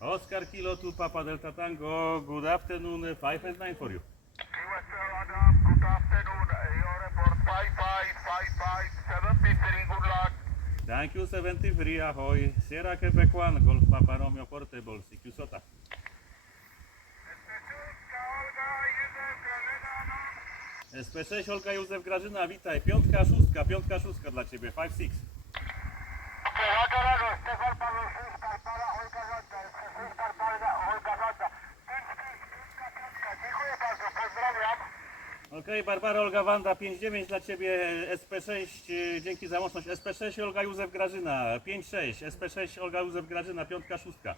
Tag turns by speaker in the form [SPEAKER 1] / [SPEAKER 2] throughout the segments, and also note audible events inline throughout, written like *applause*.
[SPEAKER 1] Oscar Kilo to Papa Delta Tango. Good afternoon, 5 and 9 for you.
[SPEAKER 2] Adam, good afternoon. Your report 555573, good luck.
[SPEAKER 1] Thank you, 73, ahoy. Sierra Quebec 1, Golf Papa Romeo Portable, CQ Sota. SP6 Olga Józef Grażyna, witaj. Piątka, szóstka, piątka, szóstka dla Ciebie, 5-6.
[SPEAKER 2] Roger, Roger, Stefan Paweł, Szysz, Barbara, Olga Wanda, Szysz, Barbara, Olga Wanda. Pięć, pięć, piątka, piątka. Dziękuję bardzo, pozdrawiam.
[SPEAKER 1] Okej, Barbara Olga Wanda, 5-9 dla Ciebie, SP6, y, dzięki za mocność. SP6 Olga Józef Grażyna, 5-6, SP6 Olga Józef Grażyna, piątka, szóstka.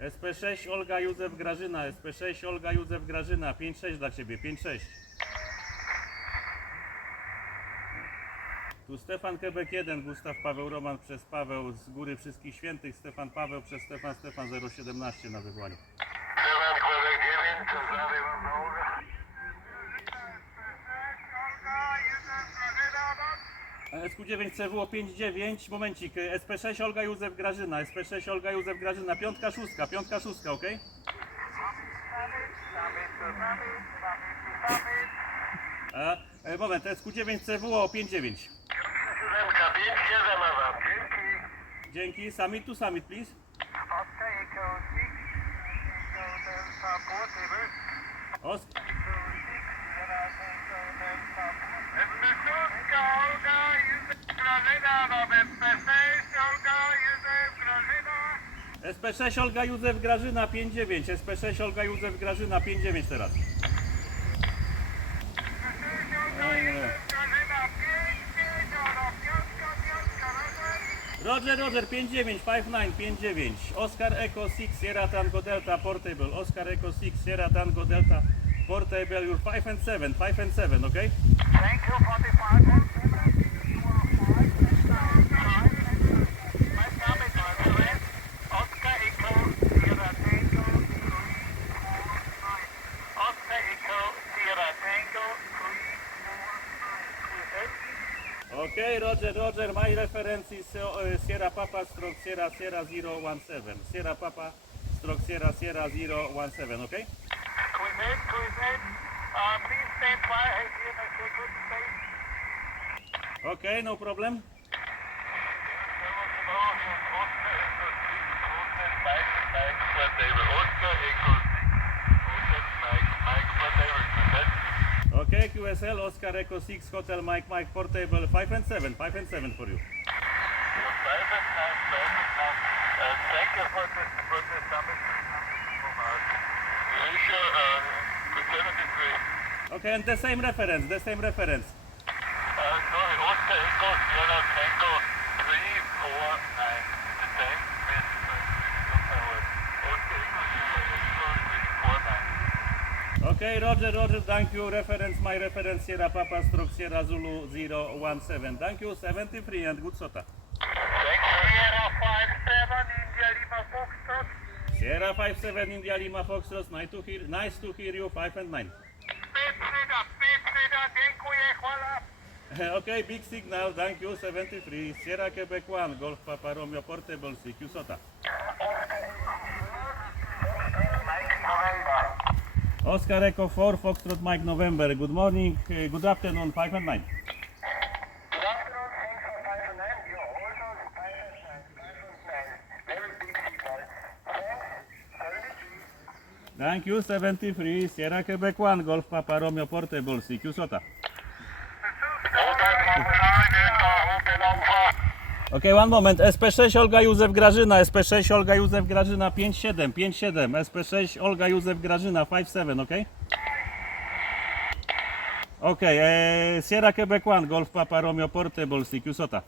[SPEAKER 1] SP6 Olga Józef Grażyna, SP6 Olga Józef Grażyna, 5-6 dla Ciebie, 5-6. Tu Stefan Quebec 1, Gustaw Paweł Roman przez Paweł z Góry Wszystkich Świętych, Stefan Paweł przez Stefan Stefan 017 na wywołaniu.
[SPEAKER 2] Stefan Kłebek 9, pozdrawiam bardzo.
[SPEAKER 1] SQ9 CWO 59, momencik, SP6 Olga Józef Grażyna, SP6 Olga Józef Grażyna, piątka, szóstka, piątka, szóstka, ok? A, e, moment, SQ9 CWO 59.
[SPEAKER 2] Siódemka, 5, 7 Adam, dzięki.
[SPEAKER 1] Dzięki, summit to summit, please.
[SPEAKER 2] Oscar Echo 6, Echo Delta Portable.
[SPEAKER 1] Os
[SPEAKER 2] SP6 Olga Józef Grażyna, no SP6 Olga Józef Grażyna.
[SPEAKER 1] SP6 Olga Józef Grażyna 59, SP6 Olga Józef Grażyna 59 teraz. Roger, Roger, 59, 59, 59. Oscar Echo 6, Sierra Tango Delta, portable. Oscar Echo 6, Sierra Tango Delta, portable. You're 5 and 7, 5-7, okay?
[SPEAKER 2] Thank you,
[SPEAKER 1] 45. Roger, Roger. My reference is uh, Sierra Papa stroke Sierra Sierra 017. Sierra Papa stroke Sierra Sierra 017, okay?
[SPEAKER 2] Quebec, Quebec, uh, please stand by. I give us a good space.
[SPEAKER 1] Okay, no problem. Okay, QSL, Oscar Echo 6, Hotel Mike Mike Portable 5 and 7, 5 and 7 for you.
[SPEAKER 2] Thank you for this, for this summit. Malaysia, 73.
[SPEAKER 1] Okay, and the same reference, the same reference.
[SPEAKER 2] Uh, sorry, Oscar Echo Sierra Tango 349. The same
[SPEAKER 1] Okay, Roger, Roger, thank you. Reference, my reference, Sierra Papa stroke Sierra Zulu 017. Thank you, 73 and good sota.
[SPEAKER 2] Thank you. Sierra 57 India Lima Foxtrot.
[SPEAKER 1] Sierra 57 India Lima Foxtrot, nice to hear, nice to hear you, 5 and 9.
[SPEAKER 2] Petrida, Petrida, dziękuję, chwala.
[SPEAKER 1] okay, big signal, thank you, 73. Sierra Quebec 1, Golf Papa Romeo Portable, CQ Sota. Oscar Echo 4, Foxtrot Mike November, good morning, uh, good afternoon, 5 and 9.
[SPEAKER 2] Good afternoon, thanks for and. You're. Very big signal. Thanks, 73.
[SPEAKER 1] Thank you, 73. Sierra Quebec 1, Golf Papa Romeo Portable, CQ Sota.
[SPEAKER 2] Hotel Bravo 9, Delta Hotel Alpha.
[SPEAKER 1] Okay, one moment. SP6 Olga Józef Grażyna, SP6 Olga Józef Grażyna 57, 57, SP6 Olga Józef Grażyna 57, ok? Ok, e, Sierra Quebec 1, Golf Papa Romeo Portable, CQ Sota.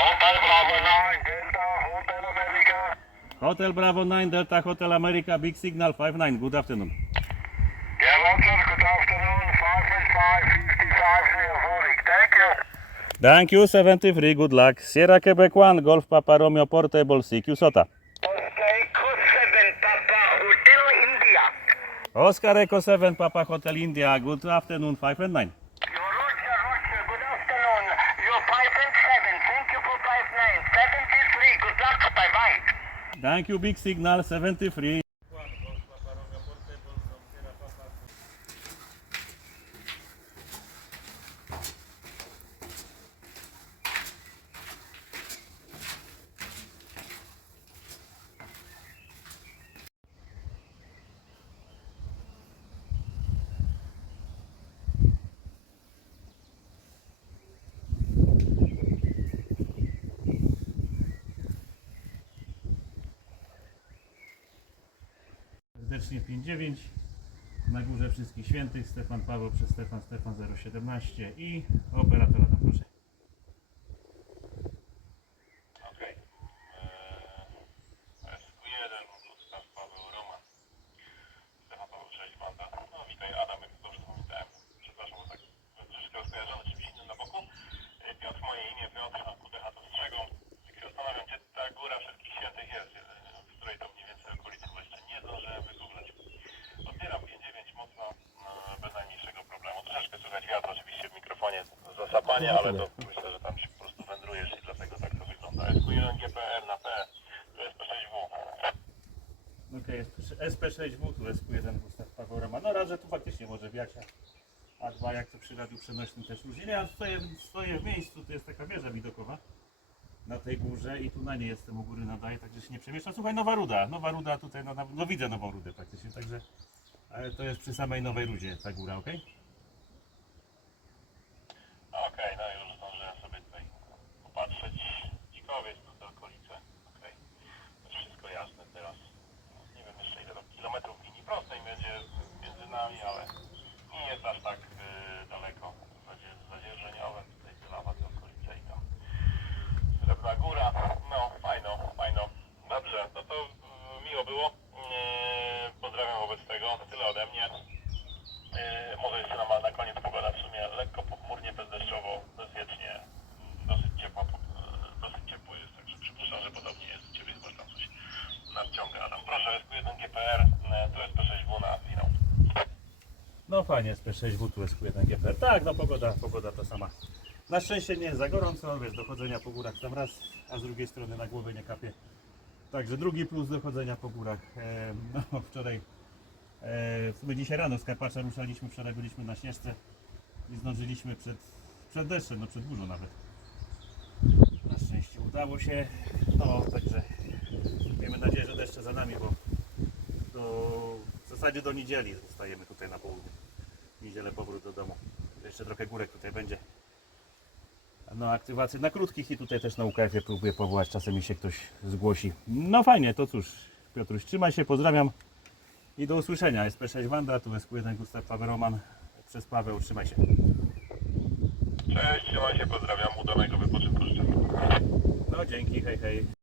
[SPEAKER 2] Hotel Bravo 9, Delta Hotel America.
[SPEAKER 1] Hotel Bravo 9, Delta Hotel America, Big Signal 59, good afternoon.
[SPEAKER 2] Yeah, Roger, good afternoon. 5 Thank you,
[SPEAKER 1] 73, good luck. Sierra Quebec 1, Golf Papa Romeo Portable, CQ SOTA.
[SPEAKER 2] Oscar Echo 7, Papa Hotel India.
[SPEAKER 1] Oscar Echo 7, Papa Hotel India, good afternoon, 5 and 9.
[SPEAKER 2] Thank you,
[SPEAKER 1] Big Signal 73. Serdecznie 59. Na górze wszystkich świętych Stefan Paweł przez Stefan Stefan 017 i operatora tam proszę.
[SPEAKER 3] Okej. Eee, SQ1, Gustaw Paweł Roman. Stefan Paweł 6 Wanda. No witaj Adam, jak dobrze pamiętałem. Przepraszam, bo tak troszeczkę rozkojarzony czymś innym na boku. Eee, Piotr, moje imię Piotr, a QDH to strzegą. Jak się zastanawiam, gdzie ta góra wszystkich świętych jest, eee, w której to mniej więcej okolicy, bo jeszcze nie zdążyłem wygooglać. Odbieram 5.9 mocno, eee, bez najmniejszego problemu. Troszeczkę słychać wiatr oczywiście w mikrofonie, zasapanie, ale to myślę, że tam się po prostu wędrujesz i dlatego tak to wygląda. SQ1 GPR na P, to jest P6W.
[SPEAKER 1] Okej, SP6W, tu SP1 Gustaw Paweł Roman. No raz, że tu faktycznie może wiać, a, dwa jak to przy radiu przenośnym też różnie. Nie, ja stoję, stoję w miejscu, tu jest taka wieża widokowa na tej górze i tu na niej jestem u góry nadaje, także się nie przemieszcza. Słuchaj, Nowa Ruda, Nowa Ruda tutaj, no, no widzę Nową Rudę praktycznie, także ale to jest przy samej Nowej Rudzie ta góra, okej?
[SPEAKER 3] TSQ1 GPR, TSP6W na finał.
[SPEAKER 1] No fajnie, SP6W, TSQ1 GPR. Tak, no pogoda, pogoda ta sama. Na szczęście nie jest za gorąco, wiesz, dochodzenia po górach tam raz, a z drugiej strony na głowę nie kapie. Także drugi plus dochodzenia po górach. E, no, *laughs* wczoraj, e, w sumie dzisiaj rano z ruszaliśmy, wczoraj byliśmy na Śnieżce i zdążyliśmy przed, przed deszczem, no przed burzą nawet. Na szczęście udało się, no także miejmy nadzieję, że deszcze za nami, bo do, w zasadzie do niedzieli zostajemy tutaj na południe. W niedzielę powrót do domu. Jeszcze trochę górek tutaj będzie. No aktywacje na krótkich i tutaj też na UKF-ie próbuję powołać, czasem mi się ktoś zgłosi. No fajnie, to cóż, Piotruś, trzymaj się, pozdrawiam i do usłyszenia. SP6 Wanda, tu jest 1 Gustaw Paweł Roman przez Paweł, trzymaj się.
[SPEAKER 3] Cześć, trzymaj się, pozdrawiam, udanego wypoczynku życzę.
[SPEAKER 1] No dzięki, hej hej.